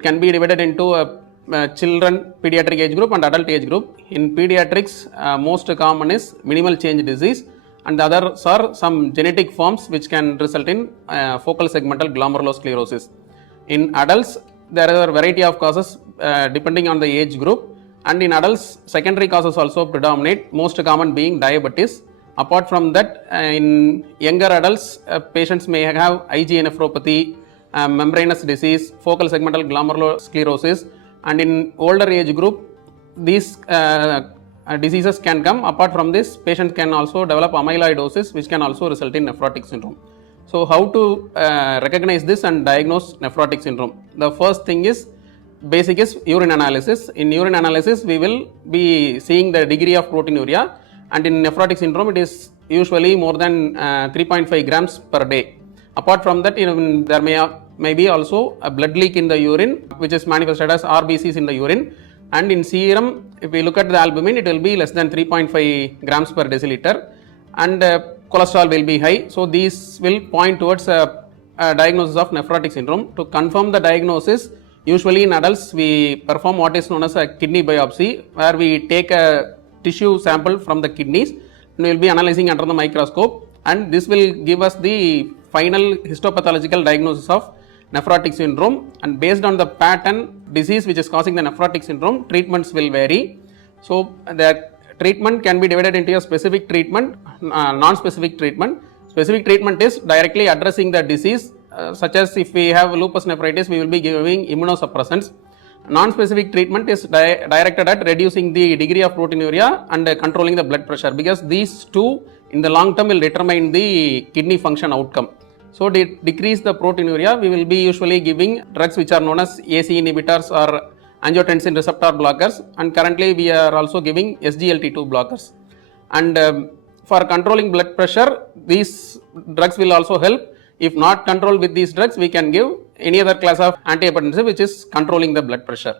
it can be divided into a children pediatric age group and adult age group. In pediatrics, most common is minimal change disease, and the others are some genetic forms which can result in focal segmental glomerulosclerosis. In adults, there are a variety of causes depending on the age group, and in adults, secondary causes also predominate, most common being diabetes. Apart from that, in younger adults, patients may have IgA nephropathy, membranous disease, focal segmental glomerulosclerosis, and in older age group, these diseases can come. Apart from this, patients can also develop amyloidosis, which can also result in nephrotic syndrome. So, how to recognize this and diagnose nephrotic syndrome? The first thing is, basic is urine analysis. In urine analysis, we will be seeing the degree of proteinuria, and in nephrotic syndrome, it is usually more than 3.5 grams per day. Apart from that, there may be also a blood leak in the urine, which is manifested as RBCs in the urine. And in serum, if we look at the albumin, it will be less than 3.5 grams per deciliter, and cholesterol will be high. So these will point towards a diagnosis of nephrotic syndrome. To confirm the diagnosis, usually in adults, we perform what is known as a kidney biopsy, where we take a tissue sample from the kidneys and we will be analyzing under the microscope, and this will give us the final histopathological diagnosis of nephrotic syndrome. And based on the pattern disease which is causing the nephrotic syndrome, treatments will vary. So the treatment can be divided into a specific treatment, non-specific treatment. Specific treatment is directly addressing the disease, such as if we have lupus nephritis, we will be giving immunosuppressants. Non-specific treatment is directed at reducing the degree of proteinuria and controlling the blood pressure, because these two in the long term will determine the kidney function outcome. So, to decrease the proteinuria, we will be usually giving drugs which are known as AC inhibitors or angiotensin receptor blockers, and currently we are also giving SGLT2 blockers. And for controlling blood pressure, these drugs will also help. If not controlled with these drugs, we can give any other class of antihypertensive which is controlling the blood pressure.